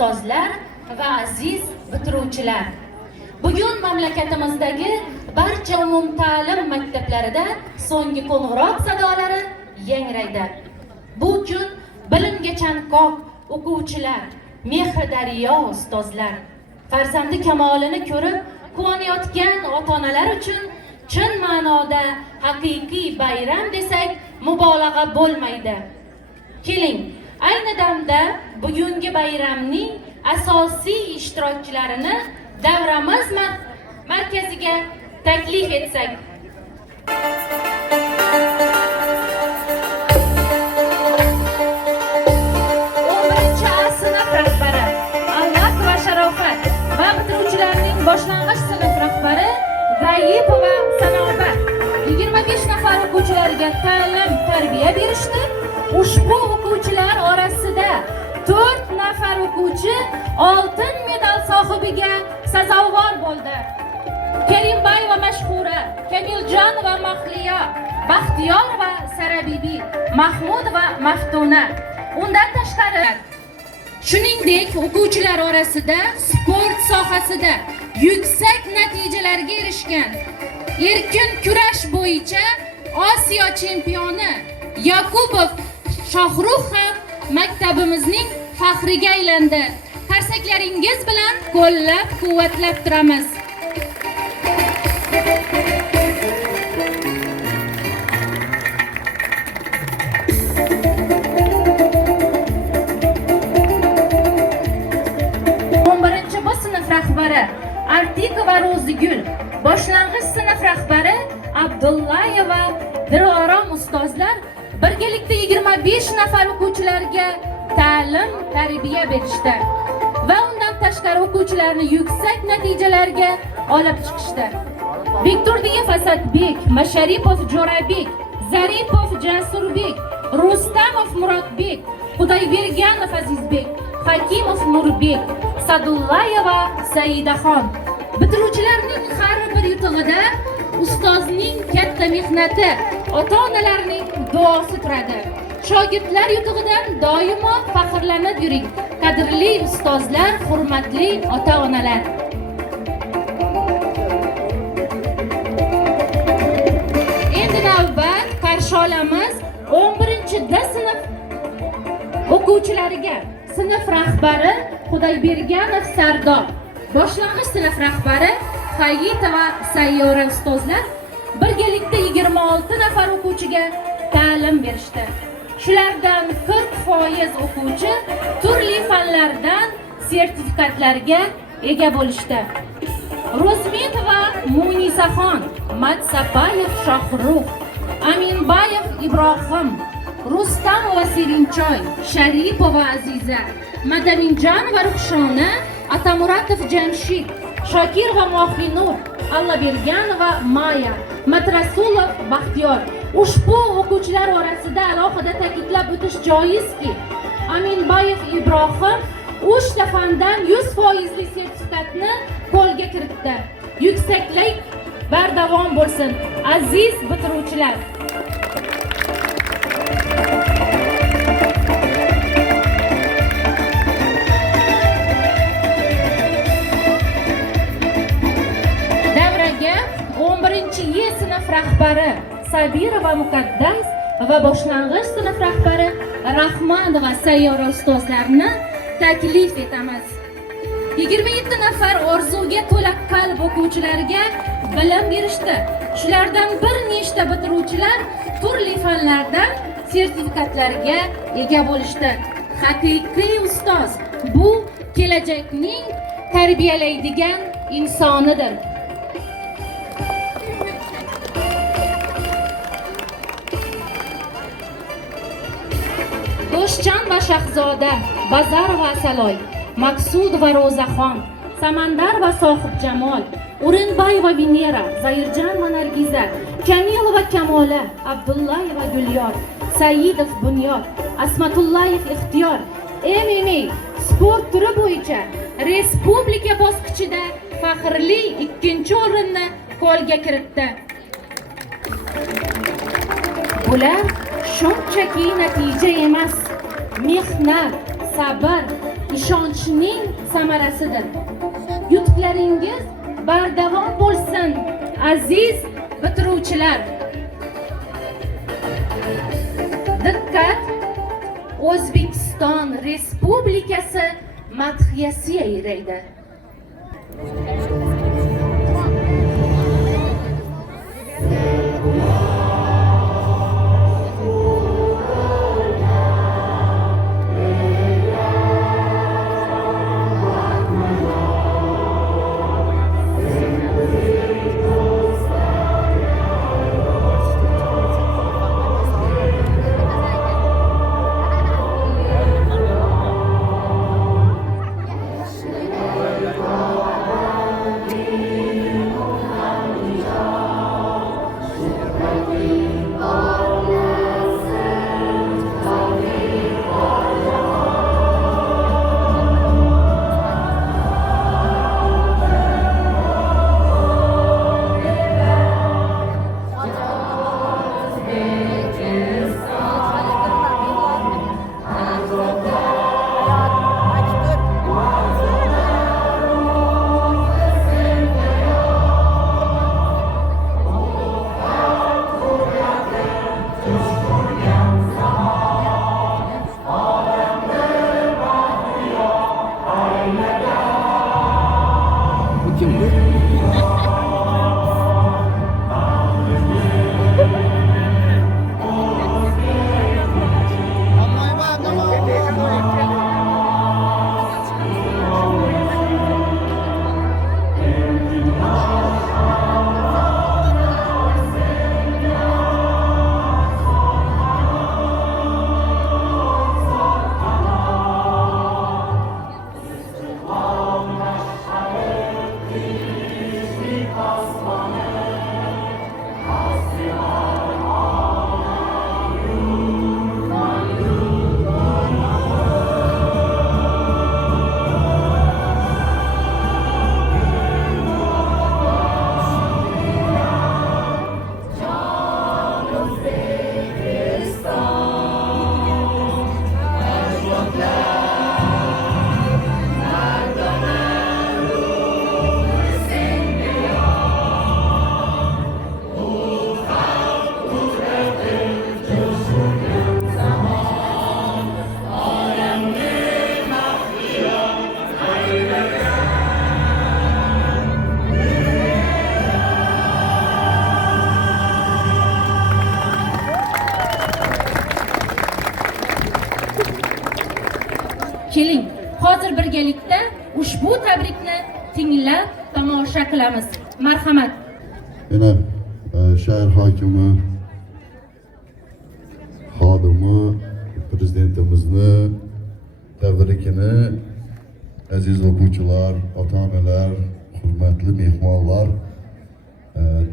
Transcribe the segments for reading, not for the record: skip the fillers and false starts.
ustozlar va aziz bitiruvchilar. Bugun mamlakatimizdagi barcha umumta'lim maktablarida so'nggi qo'ng'iroq sadolari yangraydi. Bu kun bilimga chanqoq o'quvchilar, mehri daryo ustozlar, farzandi kamolini ko'rib quvonayotgan ota-onalar uchun chin ma'noda haqiqiy bayram desak mubolag'a bo'lmaydi. Keling, ayni damda bugungi bayramning asosiy ishtirokchilarini davramiz markaziga taklif etsak. Sinf rahbari Alloh va Sharofat va bitiruvchilarning boshlang'ich sinf rahbari G'ayipova Sanobat 25 nafar o'quvchilarga ta'lim tarbiya berishdi. Ushbu o'quvchilar orasida 4 nafar o'quvchi oltin medal sohibiga sazovor bo'ldi. Kerimboy va Mashhura, Kamiljon va Mahliyo, Baxtiyor va Sarabibi, Mahmud va Maftuna. Undan tashqari shuningdek o'quvchilar orasida sport sohasida yuksak natijalarga erishgan erkin kurash bo'yicha Osiyo chempioni Yakubov Shohrux ham maktabimizning faxriga aylandi. Qarsaklaringiz bilan qo'llab-quvvatlab turamiz. Rahbari Artikova Ro'zigul, boshlang'ich sinf rahbari Abdullayeva Dilorom ustozlar birgalikda 25 nafar o'quvchilarga ta'lim tarbiya berishdi va undan tashqari o'quvchilarni yuksak natijalarga olib chiqishdi. Bekturdiyev Asadbek, Masharipov Jo'rabek, Zaripov Jasurbek, Rustamov Murodbek, Xudoyberganov Azizbek, Hakimov Nurbek, Sadullayeva Saidaxon. Bitiruvchilarning har bir yutug'ida ustozning katta mehnati, ota-onalarning duosi turadi. Shogirdlar yutug'idan doimo faxrlanib yuring. Qadrli ustozlar, hurmatli ota-onalar. Endi navbat qarshi olamiz 11-D sinf o'quvchilariga. Sinf rahbari Xudoyberganov Sardor, boshlang'ich sinf rahbari Hayitova Sayyora ustozlar birgalikda 26 nafar o'quvchiga ta'lim berishdi. Shulardan 40% o'quvchi turli fanlardan sertifikatlarga ega bo'lishdi. Ro'zmetova Munisaxon, Matsabayev Shohrux, Aminbayev Ibrohim, Rustamova Serinchoy, Sharipova Aziza, Madaminjonova Ruxshona, Atamuratov Jamshid, Shokirova Mohinur, Allaberganova Maya, Matrasulov Baxtiyor. Ushbu o'quvchilar orasida alohida ta'kidlab o'tish joizki, Aminbayev Ibrohim 3 ta fandan 100% sertifikatni qo'lga kiritdi. Yuksaklik bardavom bo'lsin, aziz bitiruvchilar. Davraga 11-Y sinf rahbari Sabirova Muqaddas va boshlang'ich sinf rahbari Rahmanova Sayyora ustozlarni taklif etamiz. 27 nafar orzuga to'la qalb o'quvchilarga bilim berishdi. Shulardan bir nechta bitiruvchilar turli fanlardan sertifikatlarga ega bo'lishdi. Haqiqiy ustoz bu kelajakning tarbiyalaydigan insonidir. Do'stjon va Shahzoda, Bazar va Asaloy, Maqsud va Ro'zaxon, Samandar va Sohibjamol, O'rinboy va Venera, Zairjon va Nargiza, Kamil va Kamola, Abdullayev va Gulyor, Saidov Bunyod, Asmatullayev Ixtiyor, MMA sport turi bo'yicha respublika bosqichida faxrli 2-o'rinni qo'lga kiritdi. Bular shunchaki natija emas, mehnat, sabr, ishonchning samarasidir. Yutuqlaringiz bardavom bo'lsin, aziz bitiruvchilar. Diqqat! O'zbekiston Respublikasi madhiyasi yayraydi. Keling, hozir birgalikda ushbu tabrikni tinglab tomosha qilamiz. Marhamat. Yana shahar hokimi, xodimi, prezidentimizni tabrikini aziz o'quvchilar, ota-onalar, hurmatli mehmonlar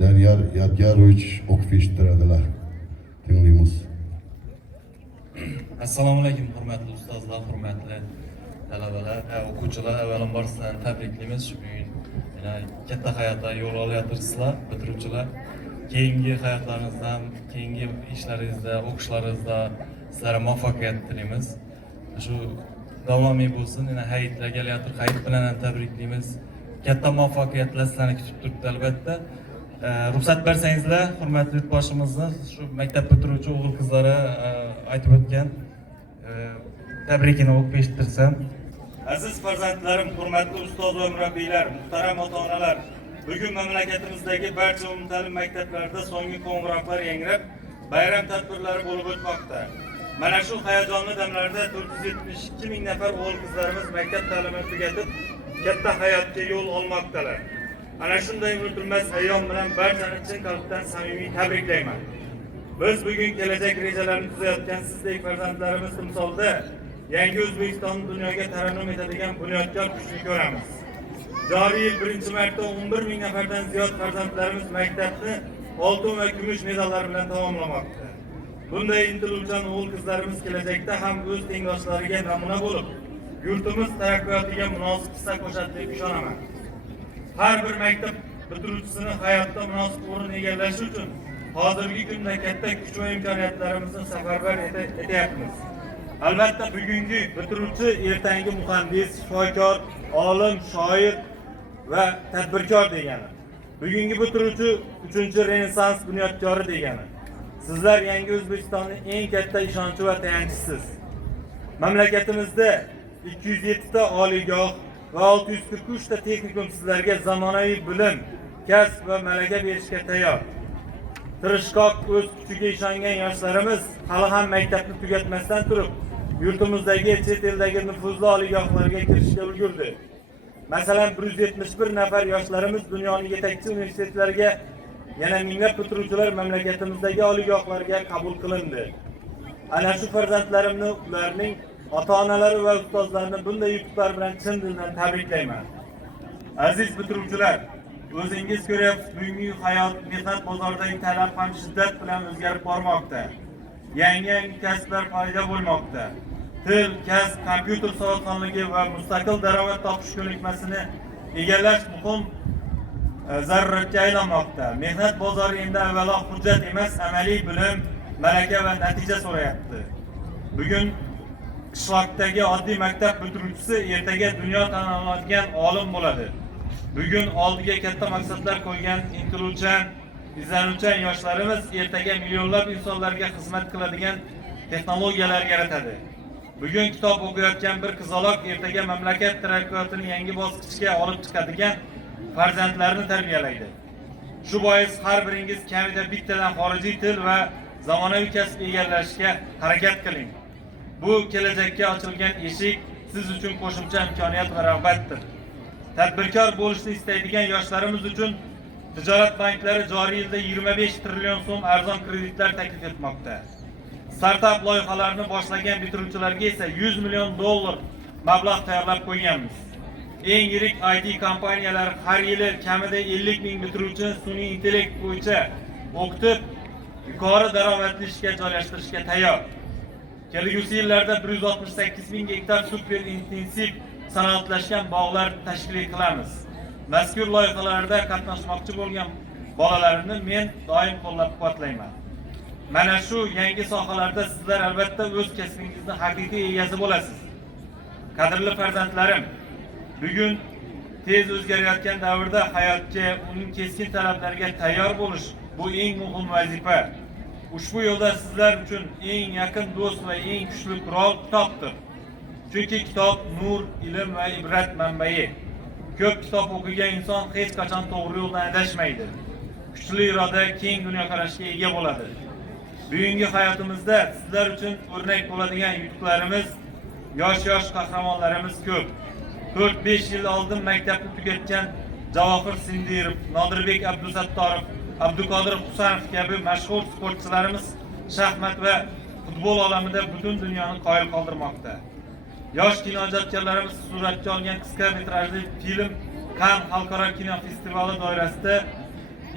Daniel Yadgarovich o'qib eshittiradilar. Tinglaymiz. Assalomu alaykum, hurmatli ustozlar, hurmatli talabalar, o'quvchilar. Avvalambor sizlarni tabriklaymiz. Shu bugun katta hayotda yo'l olyapsizlar, bitiruvchilar. Keyingi hayotlaringizda, keyingi ishlaringizda, o'qishlaringizda sizlarga muvaffaqiyat tilaymiz. Shu davomiy bo'lsin. Yana hayitlar kelyapti, hayit bilan ham tabriklaymiz. Katta muvaffaqiyatlar sizlarni kutib turibdi albatta. Ruxsat bersangizlar, hurmatli yurtboshimizni shu maktab bitiruvchi o'g'il qizlari aytib o'tgan tabrikini o'qib eshittirsam. Aziz farzandlarim, hurmatli ustoz va murabbiylar, muhtaram ota-onalar, bugun mamlakatimizdagi barcha umumta'lim maktablarda so'nggi qo'ng'iroqlar yangrab, bayram tadbirlari bo'lib o'tmoqda. Mana shu hayajonli damlarda 472 ming nafar o'g'il qizlarimiz maktab ta'limini tugatib, katta hayotga yo'l olmoqdalar. Ana shunday unutilmas ayyom bilan barchani chin qalbdan samimiy tabriklayman. Biz bugun kelajak rejalarini tuzayotgan sizdek farzandlarimiz timsolida yangi O'zbekistonni dunyoga tarannum etadigan bunyodkor kuchni ko'ramiz. Joriy yil birinchi marta 11 ming nafardan ziyod farzandlarimiz maktabni oltin va kumush medallar bilan tamomlamoqda. Bunday intiluvchan o'g'il qizlarimiz kelajakda ham o'z tengdoshlariga namuna bo'lib, yurtimiz taraqqiyotiga munosib hissa qo'shadi deb ishonaman. Har bir maktab bitiruvchisini hayotda munosib o'rin egallashi uchun hozirgi kunda katta kuch va imkoniyatlarimizni safarbar etyapmiz. Albatta bugungi bitiruvchi ertangi muhandis, shifokor, olim, shoir va tadbirkor degani. Bugungi bitiruvchi 3-renessans bunyodkori degani. Sizlar yangi O'zbekistonning eng katta ishonchi va tayanchisiz. Mamlakatimizda 207 ta oliygoh va 643 ta texnikum sizlarga zamonaviy bilim, kasb va malaka berishga tayyor. Tirishqoq, o'z kuchiga ishongan yoshlarimiz hali ham maktabni tugatmasdan turib, yurtimizdagi chet eldagi nufuzli oliygohlarga kirishga ulgurdi. Masalan, 171 nafar yoshlarimiz dunyoning yetakchi universitetlariga, yana minglab bitiruvchilar mamlakatimizdagi oliygohlarga qabul qilindi. Ana shu farzandlarimni, ularning ota-onalari va ustozlarini bunday yutuqlar bilan chin dildan tabriklayman. Aziz bitiruvchilar, o'zingiz ko'ryapsiz, bugungi hayot, mehnat bozoridagi talab ham shiddat bilan o'zgarib bormoqda. Yangi kasblar paydo bo'lmoqda. Til, kasb, kompyuter savodxonligi va mustaqil daromad topish ko'nikmasini egallash muhim zaruratga aylanmoqda. Mehnat bozori endi avvalo hujjat emas, amaliy bilim, malaka va natija so'rayapti. Bugun qishloqdagi oddiy maktab bitiruvchisi ertaga dunyo tan oladigan olim bo'ladi. Bugun oldiga katta maqsadlar qo'ygan intiluvchan, izlanuvchan yoshlarimiz ertaga millionlab insonlarga xizmat qiladigan texnologiyalar yaratadi. Bugun kitob o'qiyotgan bir qizaloq ertaga mamlakat taraqqiyotining yangi bosqichiga olib chiqadigan farzandlarni tarbiyalaydi. Shu bois har biringiz kamida bittadan xorijiy til va zamonaviy kasb egallashga harakat qiling. Bu kelajakka ochilgan eshik siz uchun qo'shimcha imkoniyat va rag'batdir. Tadbirkor bo'lishni istaydigan yoshlarimiz uchun tijorat banklari joriy yilda 25 trillion so'm arzon kreditlar taklif etmoqda. Startup loyihalarini boshlagan bitiruvchilarga esa 100 million dollar mablag' tayyorlab qo'yganmiz. Eng yirik IT kompaniyalar har yili kamida 50 ming bitiruvchini sun'iy intellekt bo'yicha o'qitib, yuqori daromadli ishga joylashtirishga tayyor. Kelgusi yillarda 168 ming gektar super intensiv sanoatlashgan bog'lar tashkil qilamiz. Mazkur loyihalarda qatnashmoqchi bo'lgan bolalarimni men doim qo'llab-quvvatlayman. Mana shu yangi sohalarda sizlar albatta o'z kasbingizni haqiqiy egasi bo'lasiz. Qadrli farzandlarim, bugun tez o'zgarayotgan davrda hayotga, uning keskin talablariga tayyor bo'lish bu eng muhim vazifa. Ushbu yo'lda sizlar uchun eng yaqin do'st va eng kuchli qurol kitobdir. Chunki kitob nur, ilm va ibrat manbai. Ko'p kitob o'qigan inson hech qachon to'g'ri yo'ldan adashmaydi. Kuchli iroda, keng dunyoqarashga ega bo'ladi. Bugungi hayotimizda sizlar uchun o'rnak bo'ladigan yutuqlarimiz, yosh qahramonlarimiz ko'p. 4-5 yil oldin maktabni tugatgan Javohir Sindirov, Nodirbek Abdusattorov, Abduqodir Husanov kabi mashhur sportchilarimiz shaxmat va futbol olamida butun dunyoni qoyil qoldirmoqda. Yosh kinoijodkorlarimiz suratga olgan qisqa metrajli film Cannes xalqaro kino festivali doirasida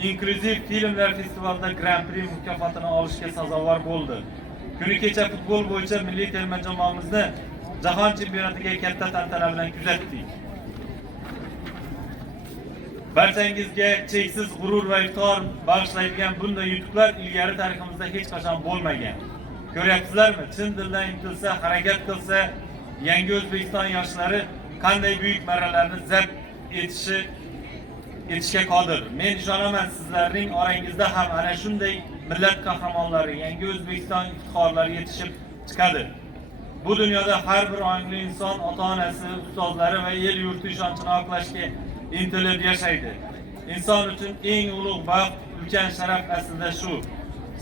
inklyuziv filmlar festivalida Grand Prix mukofotini olishga sazovor bo'ldi. Kuni kecha futbol bo'yicha milliy terma jamoamizni jahon chempionatiga katta tantana bilan kuzatdik. Barchangizga cheksiz g'urur va iftixor bag'ishlaydigan bunday yutuqlar ilgari tariximizda hech qachon bo'lmagan. Ko'ryapsizlarmi? Chin dildan intilsa, harakat qilsa, yangi O'zbekiston yoshlari qanday buyuk marralarni zabt etishga qodir. Men ishonaman, sizlarning orangizda ham ana shunday millat qahramonlari, yangi O'zbekiston iftixorlari yetishib chiqadi. Bu dunyoda har bir ongli inson ota-onasi, ustozlari va el yurti ishonchini oqlashga intilib yashaydi. Inson uchun eng ulug' baxt, ulkan sharaf aslida shu.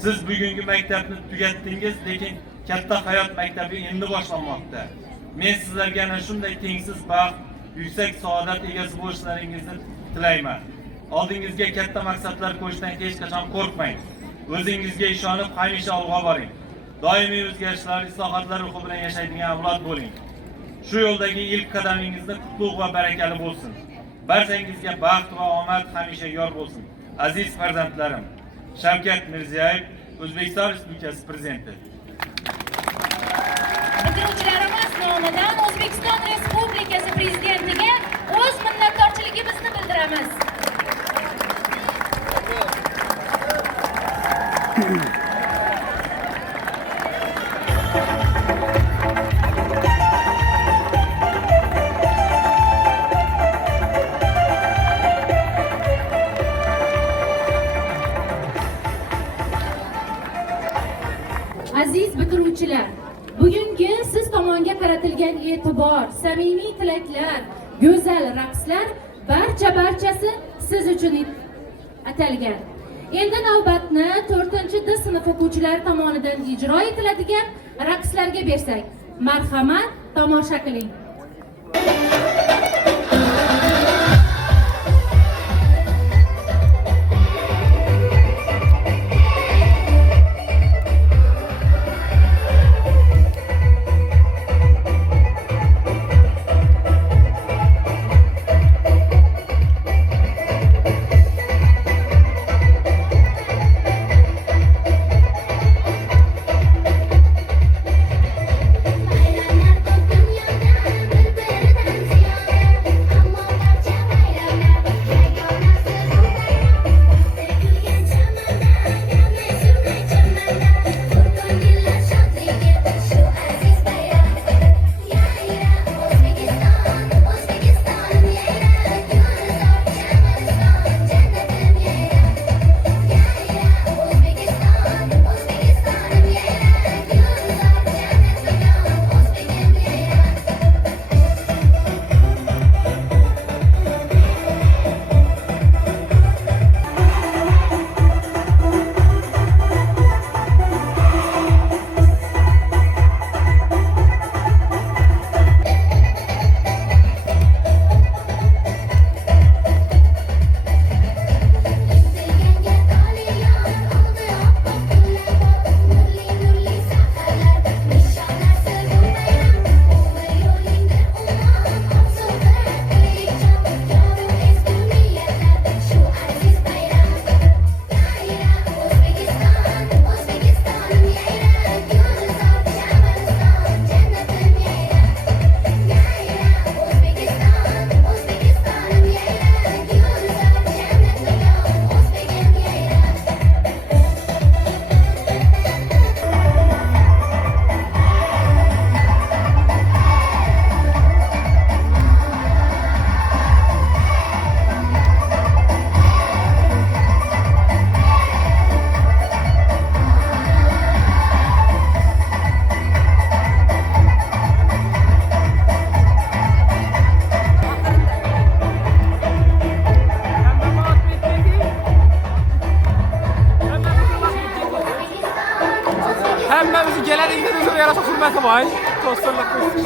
Siz bugungi maktabni tugatdingiz, lekin katta hayot maktabi endi boshlanmoqda. Men sizlarga ana shunday tengsiz baxt, yuksak saodat egasi bo'lishlaringizni tilayman. Oldingizga katta maqsadlar qo'yishdan hech qachon qo'rqmang. O'zingizga ishonib, hamisha olg'a boring. Doimiy o'zgarishlar, islohotlar ruhi bilan yashaydigan avlod bo'ling. Shu yo'ldagi ilk qadamingizni qutlug' va barakali bo'lsin. Barchangizga baxt va omad hamisha yor bo'lsin. Aziz farzandlarim, Shavkat Mirziyoyev, O'zbekiston Respublikasi Prezidenti. Bitiruvchilarimiz nomidan O'zbekiston Respublikasi Prezidentiga o'z minnatdorchiligimizni bildiramiz. samimiy tilaklar, go'zal raqslar barchasi siz uchun atalgan. Endi navbatni 4-D sinf o'quvchilari tomonidan ijro etiladigan raqslarga bersak. Marhamat, tomosha qiling. Hammamizning keladigiga o'ziga yarasha hurmati bor. To'stirlar qo'ysin.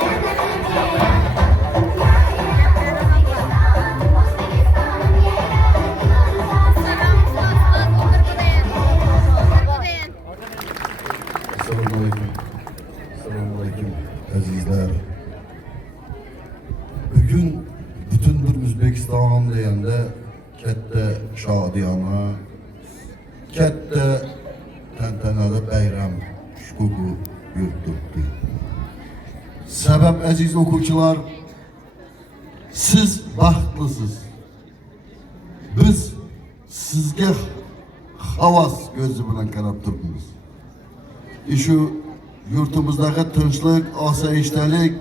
Assalomu alaykum azizlar. Bugun butun bir O'zbekiston deganda katta shodiyona, katta tantanali bayram shukuhi yurtibdi. Sabab aziz o'quvchilar, siz baxtlisiz. Biz sizga havas ko'zi bilan qarab turibmiz. Shu yurtimizdagi tinchlik, osoyishtalik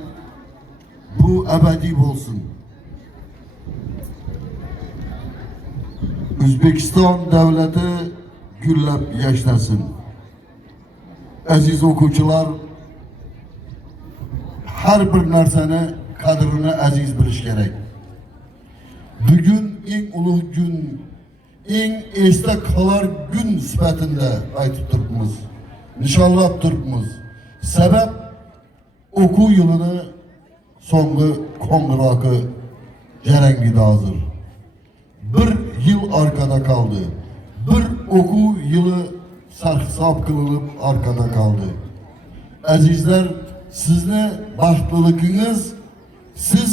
bu abadiy bo'lsin. O'zbekiston davlati gullab yashnasin. Aziz o'quvchilar, har bir narsani qadrini aziz bilish kerak. Bugun eng ulug' kun, eng esda qolar kun sifatida aytib turibmiz. Nishonlab turibmiz. Sabab o'quv yilini so'nggi qo'ng'iroqi jarangida hozir. Bir yil orqada qoldi. Bir o'quv yili sarhisob qilinib orqada qoldi. Azizlar, sizni baxtliligingiz, siz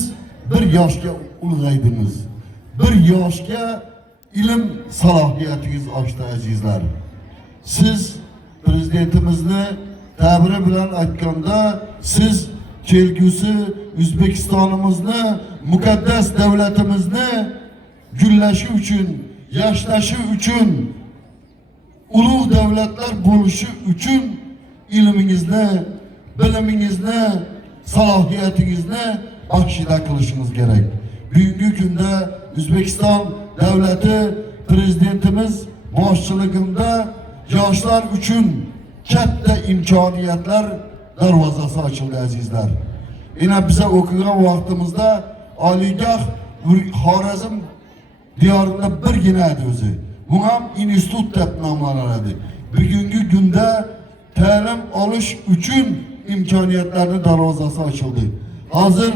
bir yoshga ulg'aydingiz. Bir yoshga ilm salohiyatingiz oshdi azizlar. Siz prezidentimizni tabiri bilan aytganda, siz kelgusi O'zbekistonimizni, muqaddas davlatimizni gullashi uchun, yashnashi uchun, ulug' davlatlar bo'lishi uchun ilmingizni, bilimingizni, salohiyatingizni baxshida qilishingiz kerak. Bugungi kunda O'zbekiston davlati prezidentimiz boshchiligida yoshlar uchun katta imkoniyatlar darvozasi ochildi azizlar. yine bize okuyan vaktimizde Aligah Xorazm diyarında bir yine özü. Buna institut deb nomlanardı. Bugünkü günde ta'lim olish uchun imkoniyatlarning darvozasi ochildi. Hozir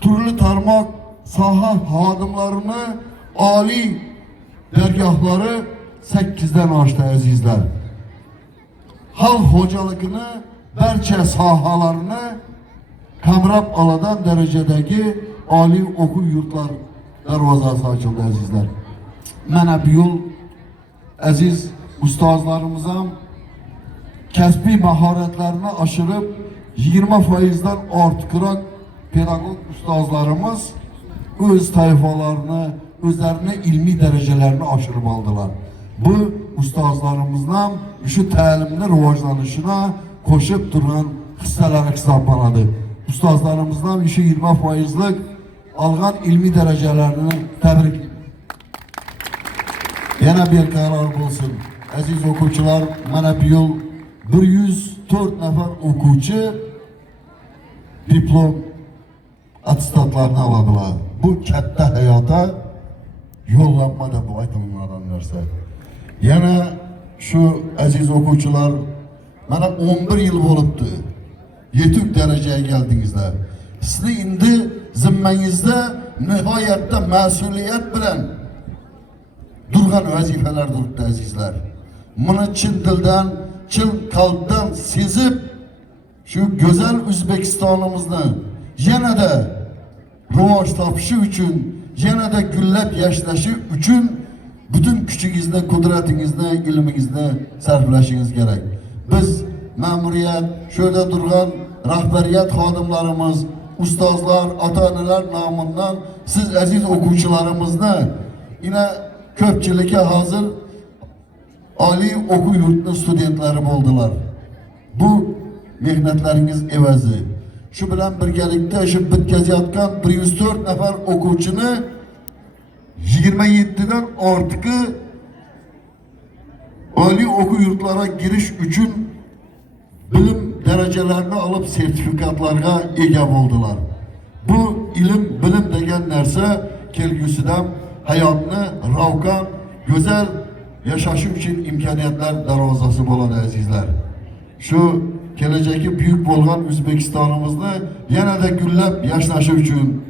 turli tarmoq soha xodimlarini oliy dargohlari 8dan oshdi azizlar. Xalq xo'jaligini barcha sohalarini qamrab oladigan darajadagi oliy o'quv yurtlar darvozasi ochildi azizlar. Mana bu yil aziz ustozlarimiz ham kasbiy mahoratlarini oshirib 20%dan ortiqroq pedagog ustozlarimiz o'z toifalarini, o'zlarini ilmiy darajalarini oshirib oldilar. Bu ustozlarimizni ham shu ta'limni rivojlanishina qo'shib turgan hissalari hisoblanadi. Ustozlarimizni ham shu 20%lik algan ilmiy darajalarini tabriklayman. Yana bir karar bo'lsin. Aziz o'quvchilar, mana bu yil 104 nafar o'quvchi diplom attestatlarını aladilar. Bu katta hayota yo'llanma deb aytiladigan narsa. Yana şu aziz o'quvchilar, mana 11 yil bo'libdi. Yetuk darajaga keldingizlar. Sizni endi zimmangizda nihoyatda mas'uliyat bilan durgan vazifeler duribdi azizlar. Buni chin dildan, chin qalbdan sezib, şu güzel O'zbekistonimizni yanada rivoj topishi uchun, yanada gullab yashnashi uchun bütün kuchingizni, qudratingizni, ilmingizni sarflashingiz kerak. Biz ma'muriyat, şöyle durgan rahbariyat xodimlarimiz, ustozlar, ota-onalar nomidan siz aziz o'quvchilarimizni yine ko'pchilikka hozir oliy o'quv yurtining studentlari bo'ldilar. Bu mehnatlaringiz evazi. Şu bilan birgalikda shu bitkazayotgan 104 nafar o'quvchini 27dan ortiqi oliy o'quv yurtlariga girish uchun bilim darajalarini alıp sertifikatlarga ega bo'ldilar. Bu ilim, bilim degan narsa kelgusidan hayotni ravqan, go'zal yashashi uchun imkoniyatlar darvozasi bo'ladi azizlar. Şu kelajagi büyük bo'lgan O'zbekistonimizni yanada gullab yashnashi uchun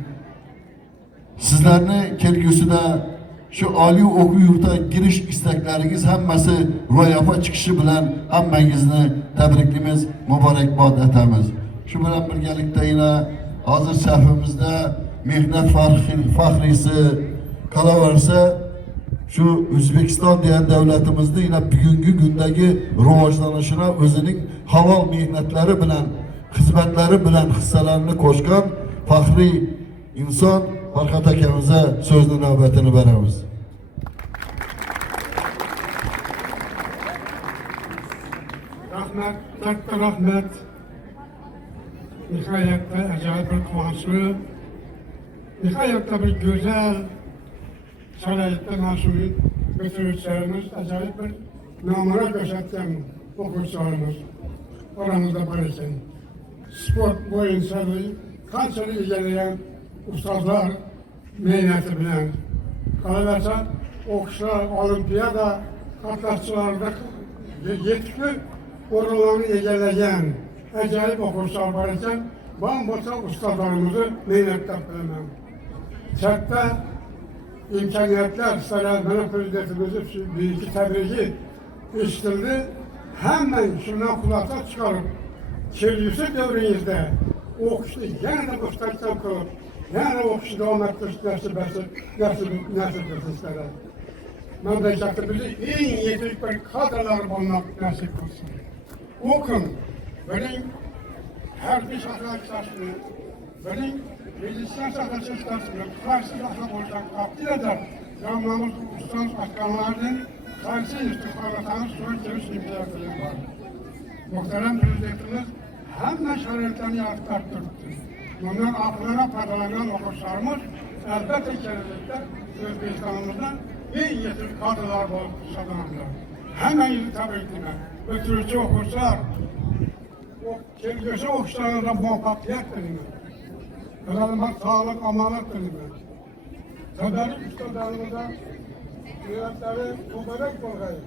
sizlarni kelgusida şu oliy o'quv yurtiga girish istaklaringiz hammasi ro'yobga chiqishi bilan hammangizni tabriklaymiz, muborakbod etamiz. Shu bilan birgalikda yine hozir safimizda mehnat faxriysi qolaversa, şu O'zbekiston degan davlatimizni yine bugungi kundagi rivojlanishini o'zining halol mehnatlari bilan, xizmatlari bilan hissalarini qo'shgan faxriy inson Farhat akamize sözünün navbatini beramiz. Rahmet, katta rahmet. Nihayetle acayip bir kuvvetli, nihayetle bir güzel şarayette mahsul götürücülerimiz, acayip bir namara gösterken okuyucularımız oramızda var iken. Spor boyunca kançalı ilgilenen ustazlar mehnati bilen qolaversa o'qishlar olimpiyada qatnashchilarida yetukli o'rinlarni egallagan ajoyib o'quvchilar bor ekan. Bo'lmasa ustozlarimizni mehnatdan bilaman. Katta imkoniyatlar istagan mana prezidentimizni shu buyuk tabrigi eshitildi. Hamma shundan xulosa chiqarib, kelgusi davringizda o'qishni yanada mustahkam qilib, yani o'qish davom ettirish nasib etsinlar. Mamlakatimizda eng yetuk bir kadrlar bo'lmoq nasib qilsin. O'qin, biring harbiy sohaga ishlasini, biring meditsina sohaga ishlasini, qaysi soha bo'lsa qat'iyatda jamoamiz ustoz askarlarning qaysi istiqomatini so'z kelish imkoniyati bor. Muhtaram prezidentimiz hamma sharoitlarni yaratib turibdi. Bundan aklına paylanan okuşlarımız elbette gelecekte Özbekistan'ımızdan en yetim kadrolar bulup sağlanırlar. Hemen yüzü tabrikline, götürücü okuşlar, o kelgöse okuşlarında muvaffakiyet verilmez. Kanalıma sağlık, amanet dilerim. Kadarı üstadlarımıza üyeleri mübarek olmayı.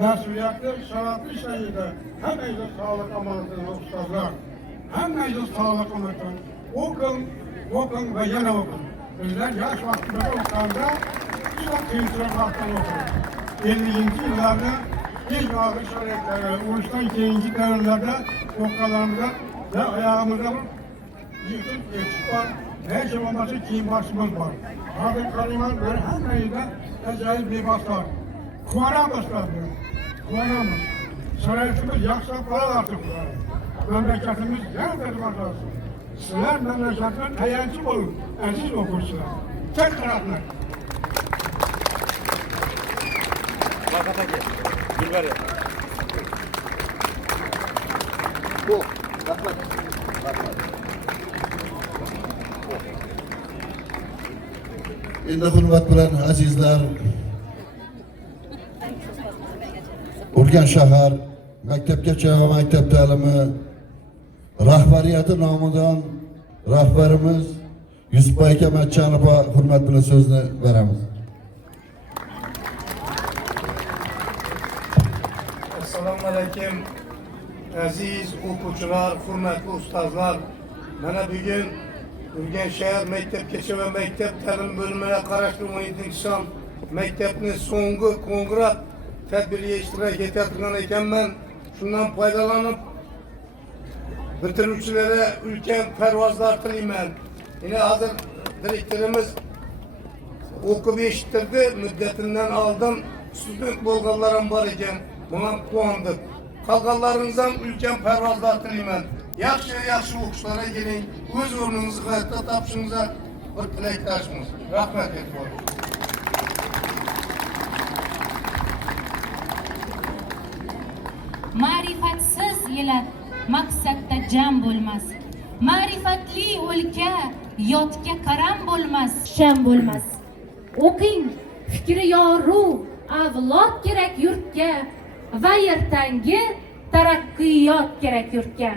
Mesuliyetli, şaraplı şehirde hem meclis sağlık amanetini ustadlar, hem meclis sağlık amanetini okun ve yine okun. Bizler yaş vaktinde okanda çok kıymetli vaktin okun. 50. yıllarda ilk ağır şöhretleri, ulustan ikinci devirlerde okkalarımıza ve ayağımıza yıkıp geçip var. Her şey olması kim başımız var. Abi Kariman böyle her meyde acayip bir baslar. Kuvaramızlar diyor. Kuvaramız. Sarayetimiz yaksa para artık var. Memleketimiz yerdir bakarız. Sizler memleketin tayancı olun. Aziz okursunlar. Tek taraflar. Endi hurmat bilan azizlar, Urganch shahar maktabgacha va maktab ta'limi rahbariyati nomidan rahbarimiz Yusufboy aka Matchonova hurmat bilan so'zni beramiz. Assalomu alaykum aziz o'quvchilar, hurmatli ustozlar. Mana bugun Urganch shahar maktabgacha va maktab ta'lim bo'limiga qarashli 17-son maktabni so'nggi kongress tadbiriga ishtirok etayotgan ekanman. Shundan foydalanib bitiruvchilarga ulkan parvozlar tilayman. Yine hozir direktorimiz o'qib eshittirdi, muddatidan oldin student bo'lganlar ham bor ekan. Buna quvondik. Qolganlaringizdan ulkan parvozlar tilayman. Yaxshi o'qishlarga keling. O'z o'rningizni hayotda topishingizga bir tilakdoshmiz. Rahmat e'tibor. Ma'rifatsiz elat maqsadda jam bo'lmas. Ma'rifatli o'lka yotga qaram bo'lmas. sham bo'lmas. O'qing, fikri yorug', avlod kerak yurtga va ertangi taraqqiyot kerak yurtga.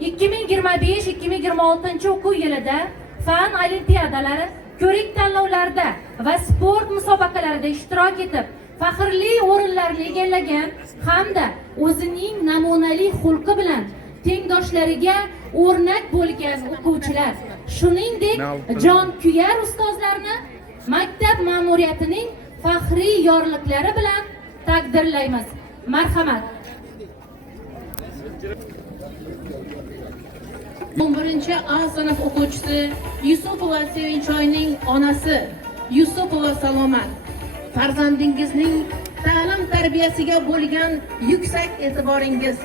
2025-2026 o'quv yilida fan olimpiadalari, ko'rik tanlovlarida va sport musobaqalarida ishtirok etib, faxrli o'rinlarni egallagan hamda o'zining namunali xulqi bilan tengdoshlariga o'rnak bo'lgan o'quvchilar, shuningdek jonkuyar ustozlarni maktab ma'muriyatining faxriy yorliqlari bilan taqdirlaymiz. Marhamat. 11A sinf o'quvchisi Yusupova Sevinchoyning onasi Yusupova Salomat. Farzandingizning ta'lim tarbiyasiga bo'lgan yuksak e'tiboringiz,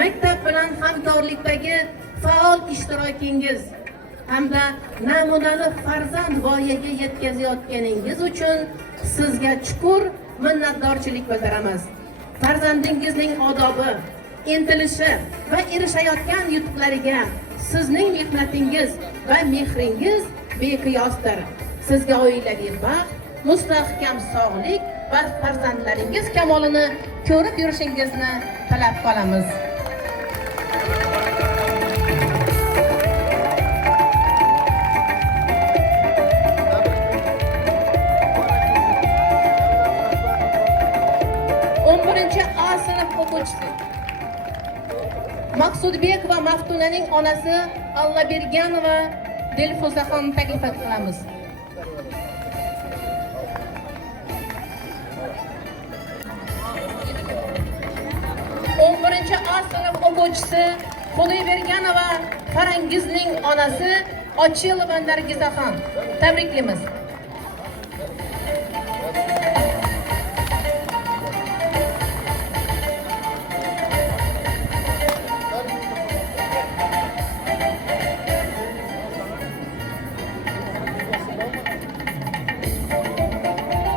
maktab bilan hamkorlikdagi faol ishtirokingiz hamda namunali farzand voyaga yetkazayotganingiz uchun sizga chuqur minnatdorchilik bildiramiz. Farzandingizning odobi, intilishi va erishayotgan yutuqlariga sizning mehnatingiz va mehringiz beqiyosdir. Sizga oilaviy baxt, mustahkam sog'lik va farzandlaringiz kamolini ko'rib yurishingizni tilab qolamiz. A sinf o'quvchisi Maqsudbek va Maftunaning onasi Allaberganova Dilfuzaxon taklif qilamiz. 11A sinf o'quvchisi Xudoyberganova Farangizning onasi Ochilova Nargizaxon. Tabriklaymiz.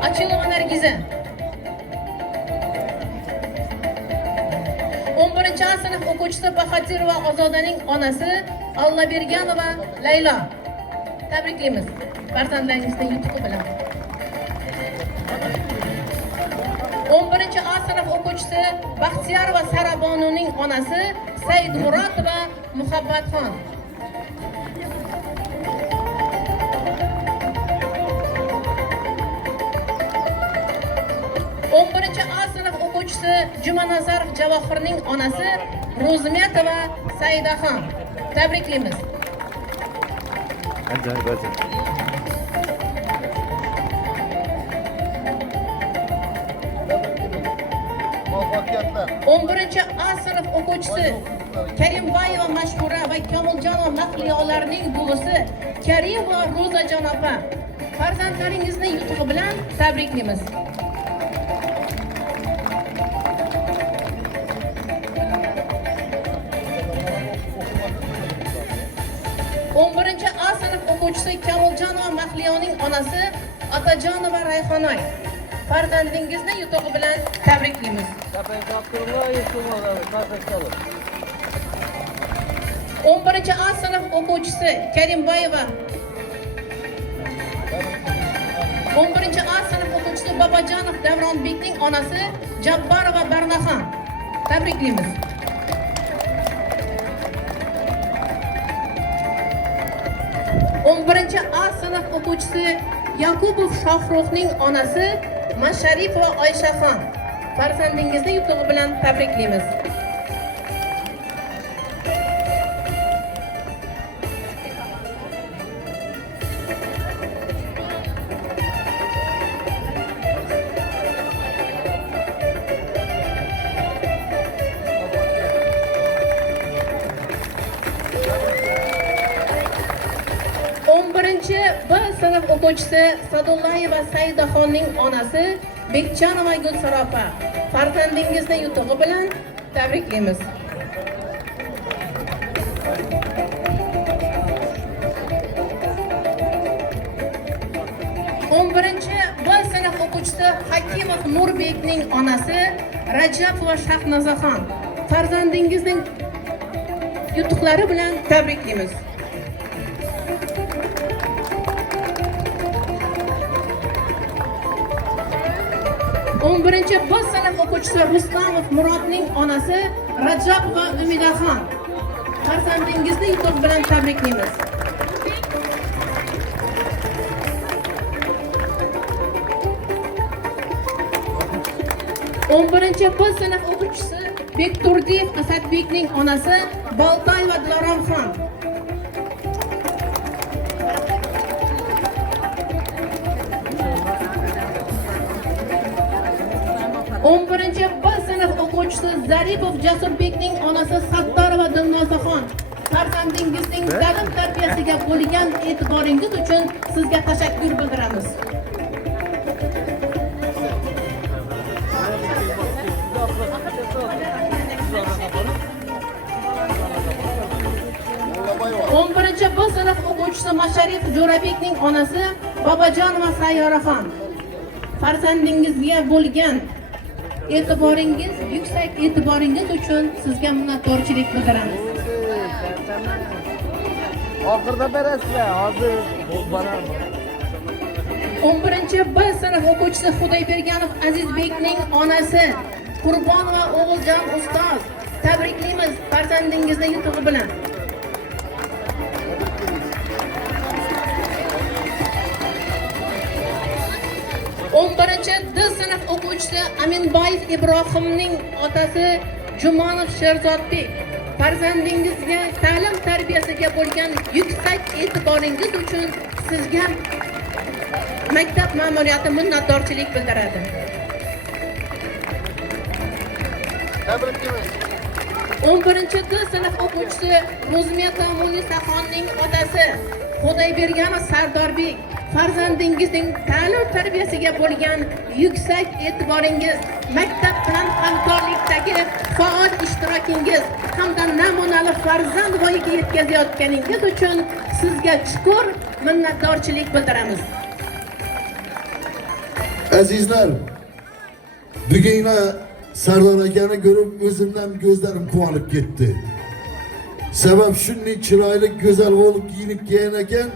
Ochilova Nargiza. 11A sinf o'quvchisi Bahatirova Ozodaning onasi Allaberganova Laylo. Tabriklaymiz. Farzandlaringizning yutuqi bilan. 11A sinf o'quvchisi Baxtiyorova Sarabonuning onasi Saidmuratova Muhabbatxon. Jumanazarov Javohirning onasi Ro'zmetova Saidaxon. Tabriklaymiz. Ajoyib, ajoyib. 11A sinf o'quvchisi Karimbayeva Mashhura va Komiljonova Mahliyolarning buvisi Karimova Ro'zajon opa. Farzandlaringizni yutug'i bilan tabriklaymiz. A sinf o'quvchisi Komiljonova Mahliyoning onasi Otajonova Rayhonay. Farzandingizni yutug'i bilan tabriklaymiz. 11A sinf o'quvchisi Karimbayeva 11A sinf o'quvchisi Bobojonov Davronbekning onasi Jabborova Barnaxon. Tabriklaymiz. A sinf o'quvchisi Yakubov Shohruxning onasi Masharipova Oyshaxon. Farzandingizni yutug'i bilan tabriklaymiz. B sinf o'quvchisi Sadullayeva Saidaxonning onasi Bekjanova Gulsaropa. Farzandingizni yutug'i bilan tabriklaymiz. 11B sinf o'quvchisi Hakimov Nurbekning onasi Rajabova Shahnozaxon. Farzandingizning yutuqlari bilan tabriklaymiz. 11B sinf o'quvchisi Rustamov Murodning onasi Rajabova Umidaxon. Farzandingizni yutug'i bilan tabriklaymiz. 11B sinf o'quvchisi Bekturdiyev Asadbekning onasi Boltayeva Diloromxon. 11B sinf o'quvchisi Zaripov Jasurbekning onasi Sattorova Dilnozaxon. Farzandingizning ta'lim tarbiyasiga bo'lgan e'tiboringiz uchun sizga tashakkur bildiramiz. B sinf o'quvchisi Masharif Jo'rabekning onasi Bobojonova Sayyoraxon. Farzandingizga bo'lgan e'tiboringiz, yuksak e'tiboringiz uchun sizga minnatdorchilik bildiramiz. Oxirida berasizlar, hozir boramiz. 11B sinf o'quvchisi Xudoyberganov Azizbekning onasi Qurbonova O'g'iljon ustoz. Tabriklaymiz farzandingizni yutug'i bilan. 11D sinf o'quvchisi Aminbayev Ibrohimning otasi Jumonov Sherzodbek. Farzandingizga ta'lim tarbiyasiga bo'lgan yuksak e'tiboringiz uchun sizga maktab ma'muriyati minnatdorchilik bildiradi. Tabriklaymiz. 11D sinf o'quvchisi Ro'zmeta Munisaxonning otasi Xudoyberganov Sardorbek. Farzandingizning ta'lim tarbiyasiga bo'lgan yuksak e'tiboringiz, maktab bilan hamkorlikdagi faol ishtirokingiz hamda namunali farzand voyaga yetkazayotganingiz uchun sizga chuqur minnatdorchilik bildiramiz. Azizlar, bugün Sardor akani ko'rib o'zimdan ko'zlarim quvonib ketdi. Sabab shunday chiroyli go'zal bo'lib giyinib kelgan ekan.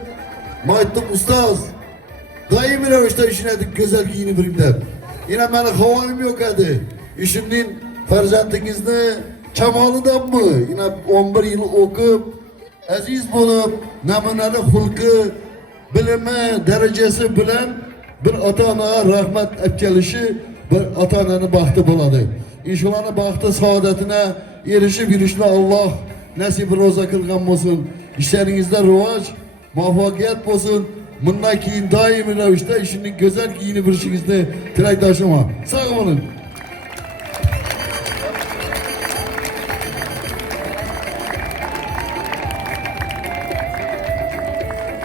Maytdim ustoz, doimiy ravishda ishlaydi go'zal giyinib yuring deb. Yana meni havolim yo'q edi. Ishimning farzandingizni chamolidanmi? Yana 11 yil o'qib, aziz bo'lib, namunali xulqi, bilimi, darajasi bilan bir ota-ona rahmat aytgalishi bir ota-onaning baxti bo'ladi. İnşallah baxti saodatine erişib yurishni Allah nasib roza qilgan bo'lsin. İşlerinizde rivoj, muvaffaqiyat bo'lsin. Bundan keyin doimiy ravishda ishining go'zal kiyinib yurishingizni tilakdoshiman. Sog' bo'lin.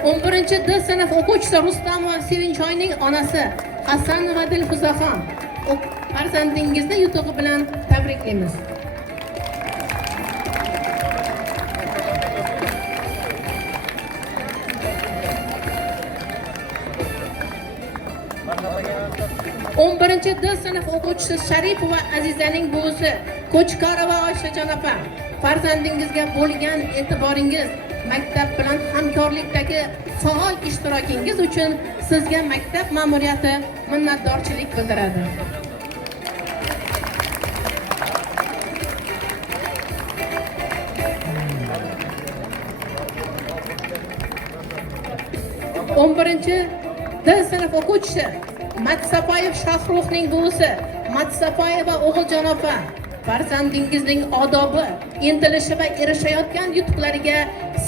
11 D sinf o'quvchisi Rustamova Sevinchoyning onasi Hasanova Dilfuzaxon farzandingizni yutug'i bilan tabriklaymiz. Birinchi D sinf o'quvchisi Sharipova Azizaning buvisi Ko'chkarova Oyshajon opa farzandingizga bo'lgan e'tiboringiz, maktab bilan hamkorlikdagi faol ishtirokingiz uchun sizga maktab ma'muriyati minnatdorchilik bildiradi. Birinchi D sinf o'quvchisi Matsapayev Shahruxning buvisi Matsapayeva O'g'iljon opa farzandingizning odobi, intilishi va erishayotgan yutuqlariga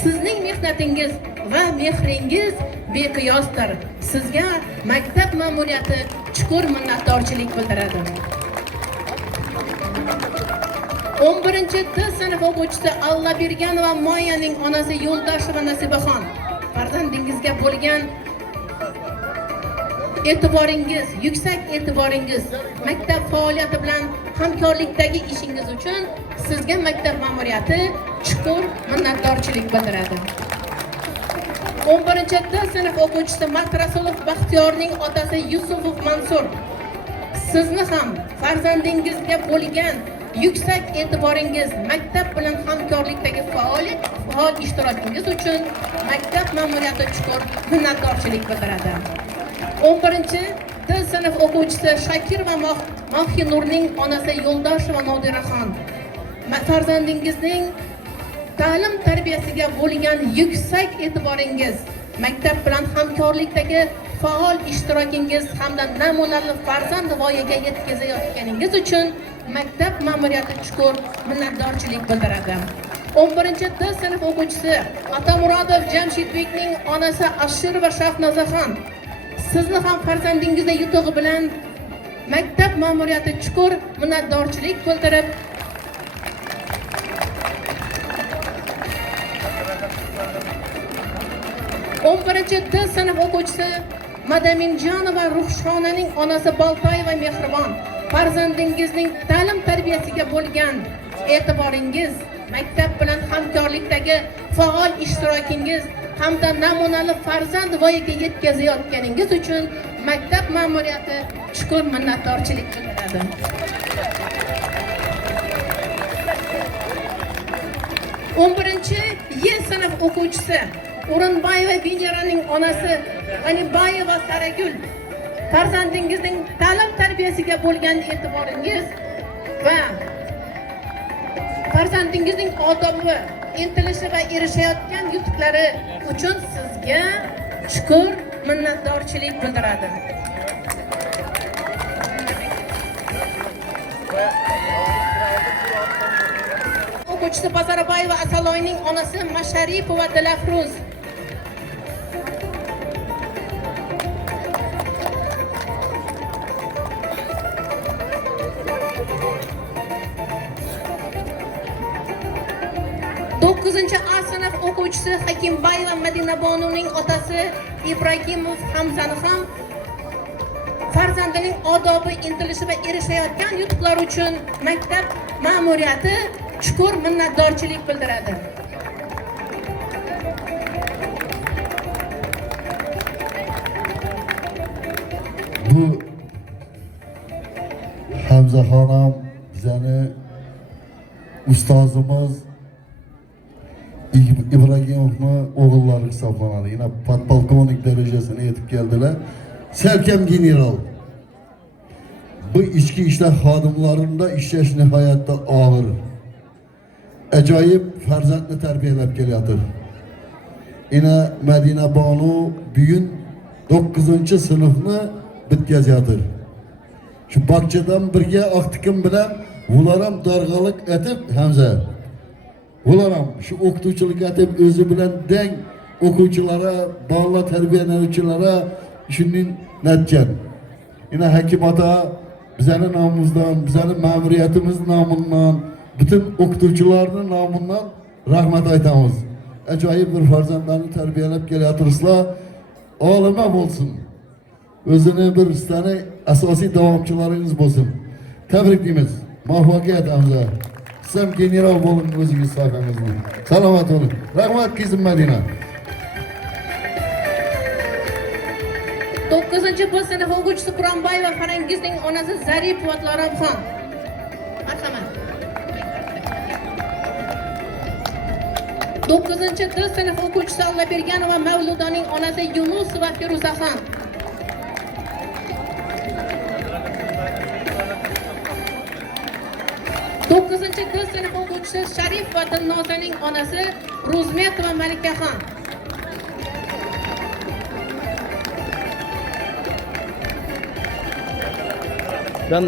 sizning mehnatingiz va mehringiz beqiyosdir. Sizga maktab ma'muriyati chuqur minnatdorchilik bildiradi. 11 D sinf o'quvchisi Allaberganova Moyaning onasi Yo'ldasheva Nasibaxon farzandingizga bo'lgan e'tiboringiz, yuksak e'tiboringiz, maktab faoliyati bilan hamkorlikdagi ishingiz uchun sizga maktab ma'muriyati chuqur minnatdorchilik bildiradi. 11 D sinf o'quvchisi Matrasulov Baxtiyorning otasi Yusufov Mansur sizni ham farzandingizga bo'lgan yuksak e'tiboringiz, maktab bilan hamkorlikdagi faol ishtirokingiz uchun maktab ma'muriyati chuqur minnatdorchilik bildiradi. 11 D sinf o'quvchisi Shakir va Mohinurning onasi Yo'ldosheva Nodiraxon farzandingizning ta'lim tarbiyasiga bo'lgan yuksak e'tiboringiz, maktab bilan hamkorlikdagi faol ishtirokingiz hamda namunali farzand voyaga yetkazayotganingiz uchun maktab ma'muriyati chuqur minnatdorchilik bildiradi. 11 D sinf o'quvchisi Atamurodov Jamshidbekning onasi Ashirova Shahnozaxon sizni ham farzandingizning yutug'i bilan maktab ma'muriyati chuqur minnatdorchilik bildirib, birinchi D sinf o'quvchisi Madaminjonova Ruhshonaning onasi Boltoyeva Mehribon farzandingizning ta'lim tarbiyasiga bo'lgan e'tiboringiz, maktab bilan hamkorlikdagi faol ishtirokingiz hamda namunali farzand voyaga yetkazayotganingiz uchun maktab ma'muriyati chuqur minnatdorchilik bildiradi. 11 Y sinf o'quvchisi O'rinbayeva Veneraning onasi G'anibayeva Saragul farzandingizning ta'lim tarbiyasiga bo'lgan e'tiboringiz va farzandingizning odobi, intilishi va erishayotgan yutuqlari uchun sizga chuqur minnatdorchilik bildiradi. O'quvchisi Bazarbayeva Asaloyning onasi Masharipova Dilafruz A sinf o'quvchisi Hakimbayeva Madinabonuning otasi Ibragimov Hamzani ham farzandining odobi, intilishi va erishayotgan yutuqlar uchun maktab ma'muriyati chuqur minnatdorchilik bildiradi. Bu Hamza xonam bizani ustozimiz İbragimovni o'g'illari hisoblanadi. Yine podpolkovnik darajasini yetib keldilar. Serkem general. Bu ichki ishlar xodimlarida ishlash nihoyatda og'ir. Ajoyib farzandni tarbiyalab kelayotir. Ina Madina Bonu bugun 9-sinfni bitkazyotir. Şu bakçadan birga Aqtikim bilan ular ham darg'alik etib Hamza. Ular ham shu o'qituvchilik etib o'zi bilan deng o'quvchilari, bolalar tarbiyalanuvchilari shundan natjan. Yine Hakim ota bizning nomimizdan, bizning ma'muriyatimiz nomidan, bütün o'qituvchilarning nomidan rahmat aytamiz. Ajoyib bir farzandlarni tarbiyalab kelyapsizlar. Olima bo'lsin. O'zini bir istani asosiy davomchilaringiz bo'lsin. Tabriklaymiz. Muvaffaqiyat Hamza. Siz general bo'ling o'zingiz sohangizda. Salomat bo'ling. Rahmat qizim Madina. 9-sinf sinf o'quvchisi Quronboyeva Farangizning onasi Zaripova Lorabxon. Marhamat. 9-D sinf o'quvchisi Allaberganova Mavludaning onasi Yunusova Feruzaxon. 9-D sinf o'quvchisi Sharipova Dilnozaning onasi Ro'zmetova Malikaxon. Ben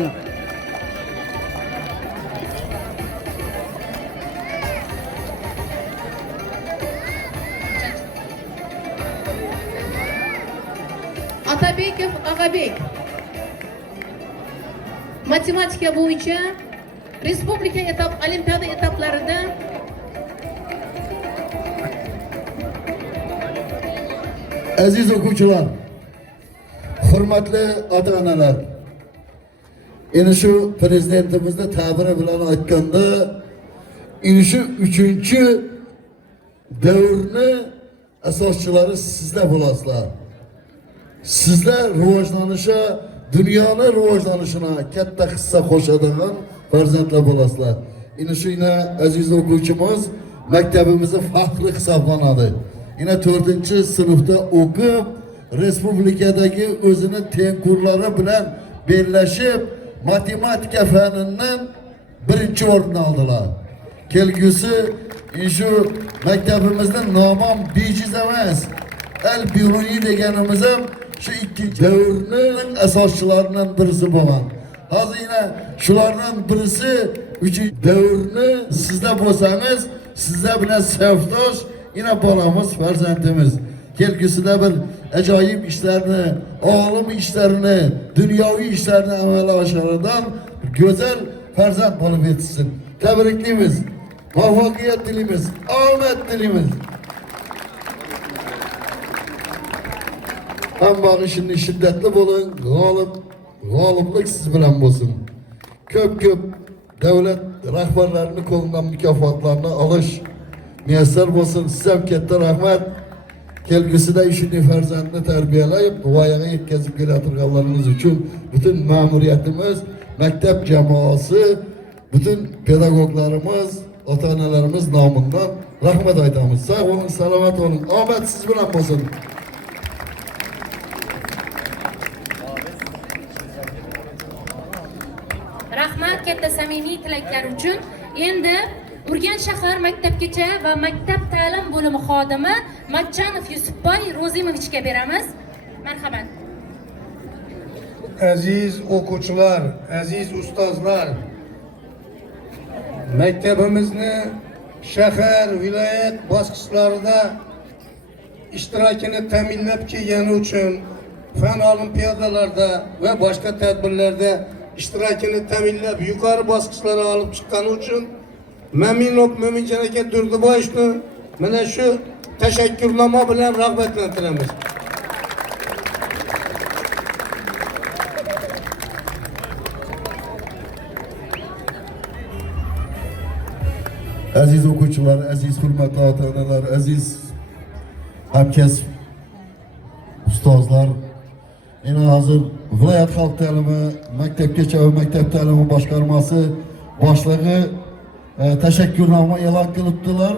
Atabekov Ag'abek. Matematika bo'yicha respublika olimpiada etaplarida Aziz o'quvchilar, hurmatli ota-onalar, endi shu prezidentimizni ta'biri bilan aytganda, endi shu 3-davrni asoschilari sizlar bo'lasizlar. Sizlar rivojlanishi, dunyoning rivojlanishina katta hissa qo'shadigan farzandlar bo'lasizlar. Endi shu aziz o'quvchimiz maktabimizning faxri hisoblanadi. Yine 4-sinfda o'qib, respublikadagi o'zini tengqurlari bilan birlashib, matematika fanidan birinchi o'rinni oldilar. Kelgusi shu maktabimizning nomi bejiz emas. Al-Biruni deganimiz ham shu ikkinchi davrning asoschilaridan birisi bo'lgan. Hozir yine shulardan birisi 3-davrni sizlar bo'lsangiz, sizlar bilan safdosh yine bolamiz, farzandimiz. Kelgusida bir ajoyib ishlarni, olim ishlarini, dunyoviy ishlarni amalga oshiradigan go'zal farzand bo'lib yetishsin. Tabriklaymiz. Muvaffaqiyat tilaymiz. Omad tilaymiz. Hamma ishini shiddatli bo'ling, g'oliblik siz bilan bo'lsin. Ko'p davlat rahbarlarining qo'lidan mukofotlarni olish muyassar bo'lsin. Siz ham katta rahmat. Kelgusida ishini farzandni tarbiyalayib, voyaga yetkazib kelayotganlarimiz uchun bütün ma'muriyatimiz, maktab jamoasi, bütün pedagoglarimiz, ota-onalarimiz nomidan rahmat aytamiz. Sog' bo'ling, salomat bo'ling. Omad siz bilan bo'lsin. Rahmat katta samimiy tilaklar uchun. Endi Urganch shahar maktabgacha va maktab ta'lim bo'limi xodimi Matchanov Yusufboy Rozimovichga beramiz. Marhamat. Aziz o'quvchilar, aziz ustozlar, maktabimizni shahar, viloyat bosqichlarida ishtirokini ta'minlab kelgani uchun fan olimpiadalarda va boshqa tadbirlarda ishtirokini ta'minlab yuqori bosqichlarga olib chiqqani uchun Maminov Mo'minjon aka Durduboyevni mana shu tashakkurnoma bilan rag'batlantiramiz. Aziz o'quvchilar, aziz hurmatli ota-onalar, aziz hamkasb ustozlar, yine hozir viloyat xalq ta'limi maktabgacha va maktab ta'limi boshqarmasi boshlig'i tashakkurnoma e'lon qilibdilar.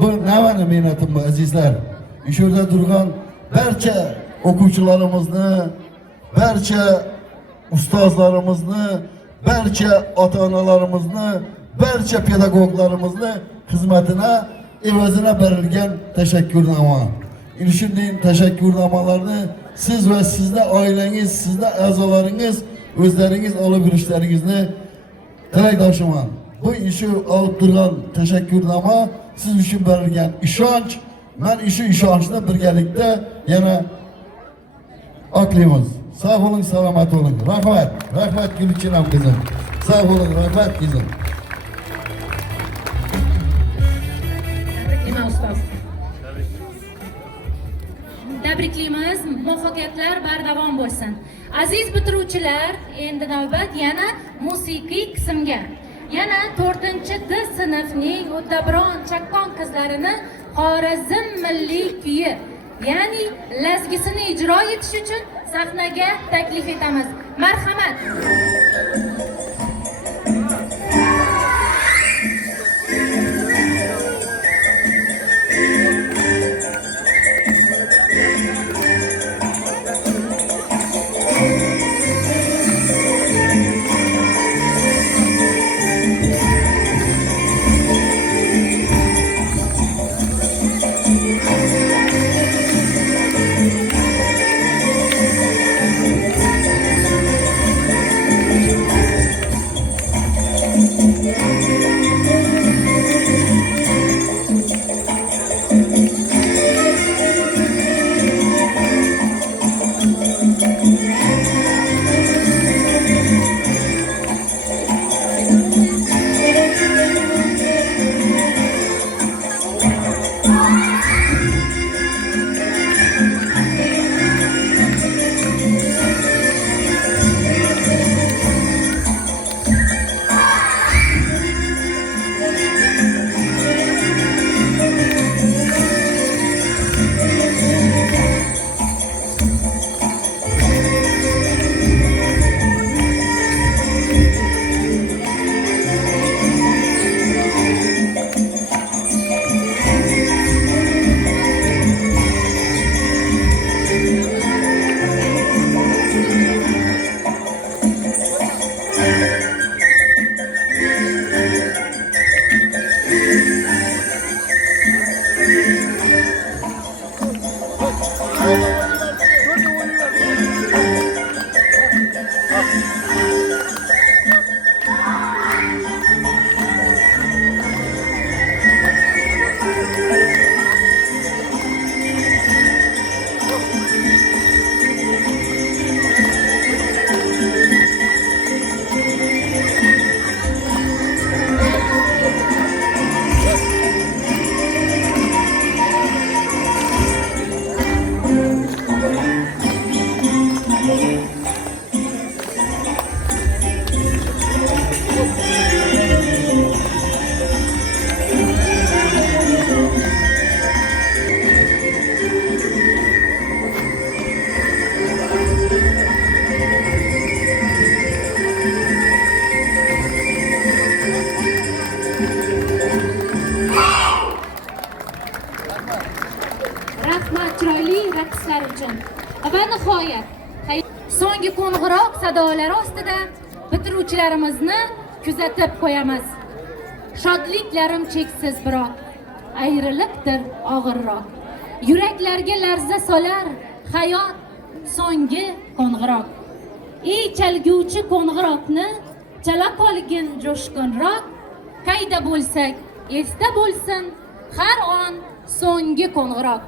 Bu navani mehnatim bu azizlar. Shu yerda turgan barcha o'quvchilarimizni, barcha ustozlarimizni, barcha ota-onalarimizni, barcha pedagoglarimizni xizmatına evazına berilgan tashakkurnoma. Shunday tashakkurnomalarni siz va sizning oilangiz, sizning a'zolaringiz o'zlaringiz olib yurishlaringizni tilakdoshiman. Bu işi olib turgan tashakkurnoma siz uchun berilgan ishonch. Men shu ishonchni birgalikda yana oqlaymiz. Sağ olun, salomat olun. Rahmat. Rahmat Gulchinam qizim. Sağ olun, rahmat qizim. Nima ustoz? Tabriklaymiz, muvaffaqiyatlar bardavom bo'lsin. Aziz bitiruvchilar, endi navbat yana musiqiy qismga. Yana 4-D sinfning O'tabron chaqqon qizlarini Xorazm milliy kuyi, ya'ni lazgisini ijro etish uchun sahnaga taklif etamiz. Marhamat. Rahmat chiroyli raqslar uchun. Va nihoyat, so'nggi qo'ng'iroq sadolari ostida bitiruvchilarimizni kuzatib qo'yamiz. Shodliklarim cheksiz biroq, ayriliqdir og'irroq. Yuraklarga larza solar hayot so'nggi qo'ng'iroq. Ey chalguvchi qo'ng'iroqni chala qolgin jo'shqinroq. Qayda bo'lsak, esda bo'lsin har on so'nggi qo'ng'iroq.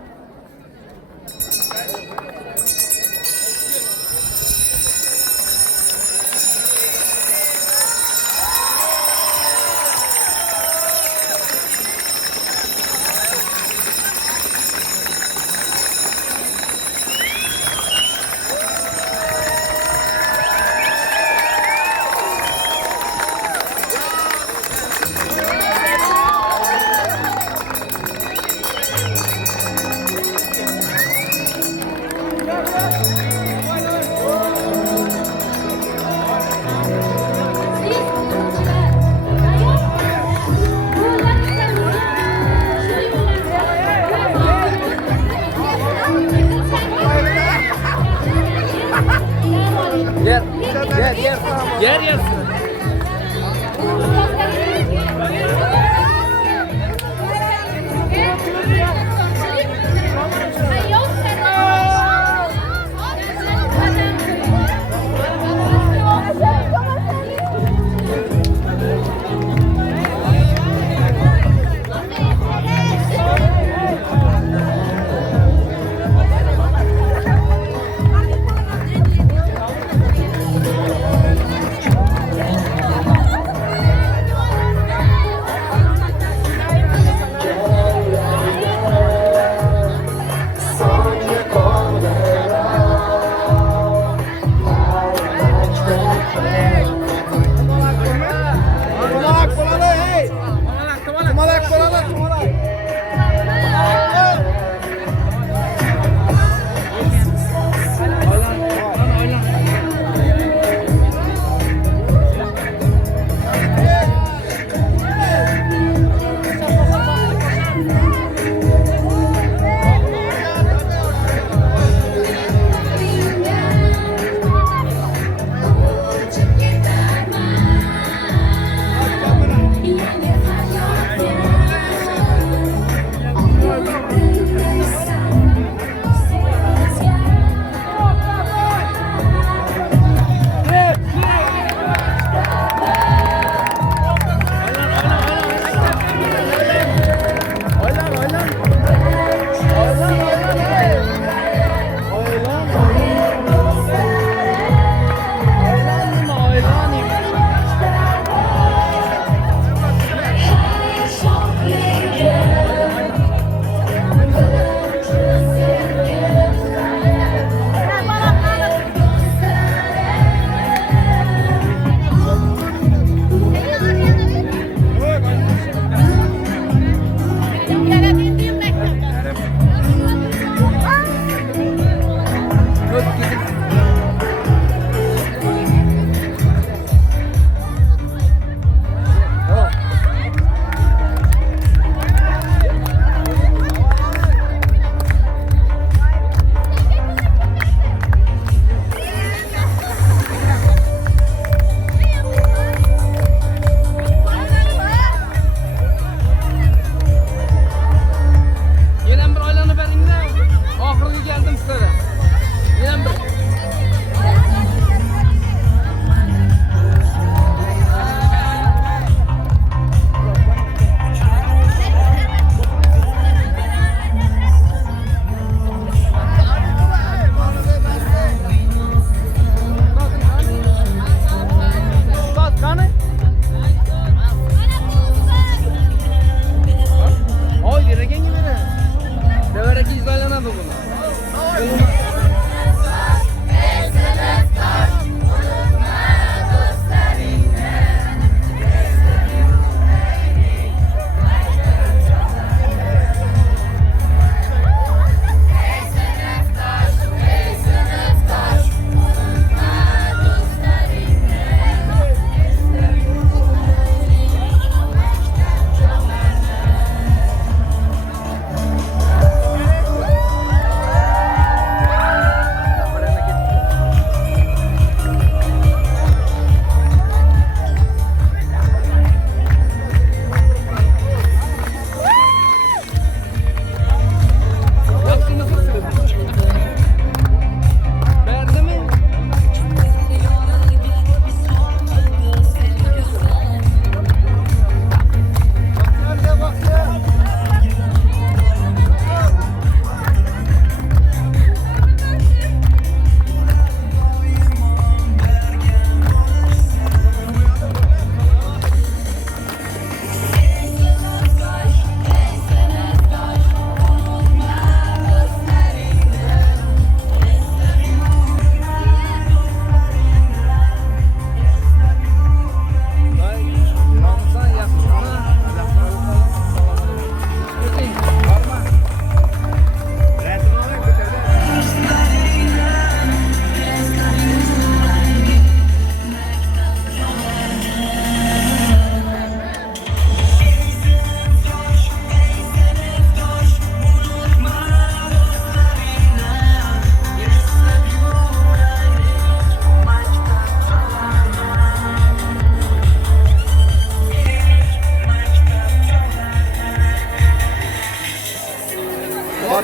Yer yersin.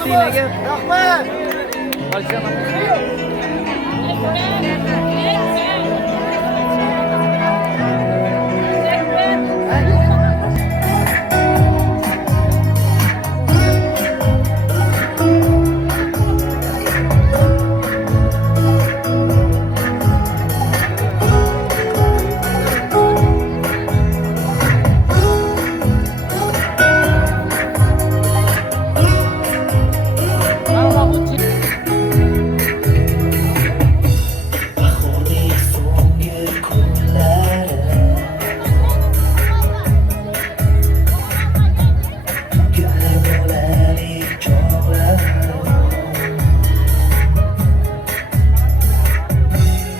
mashinaga. Rahmat. Mashina.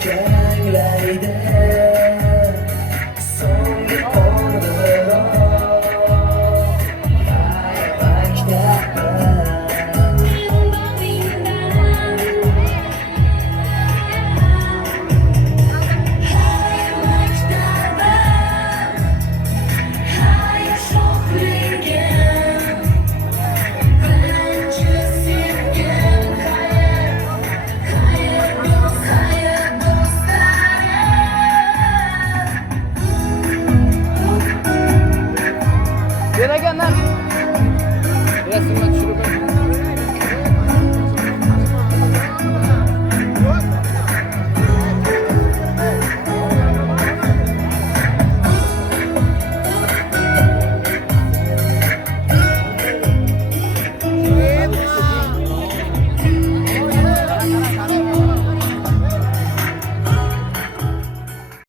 Kanglayda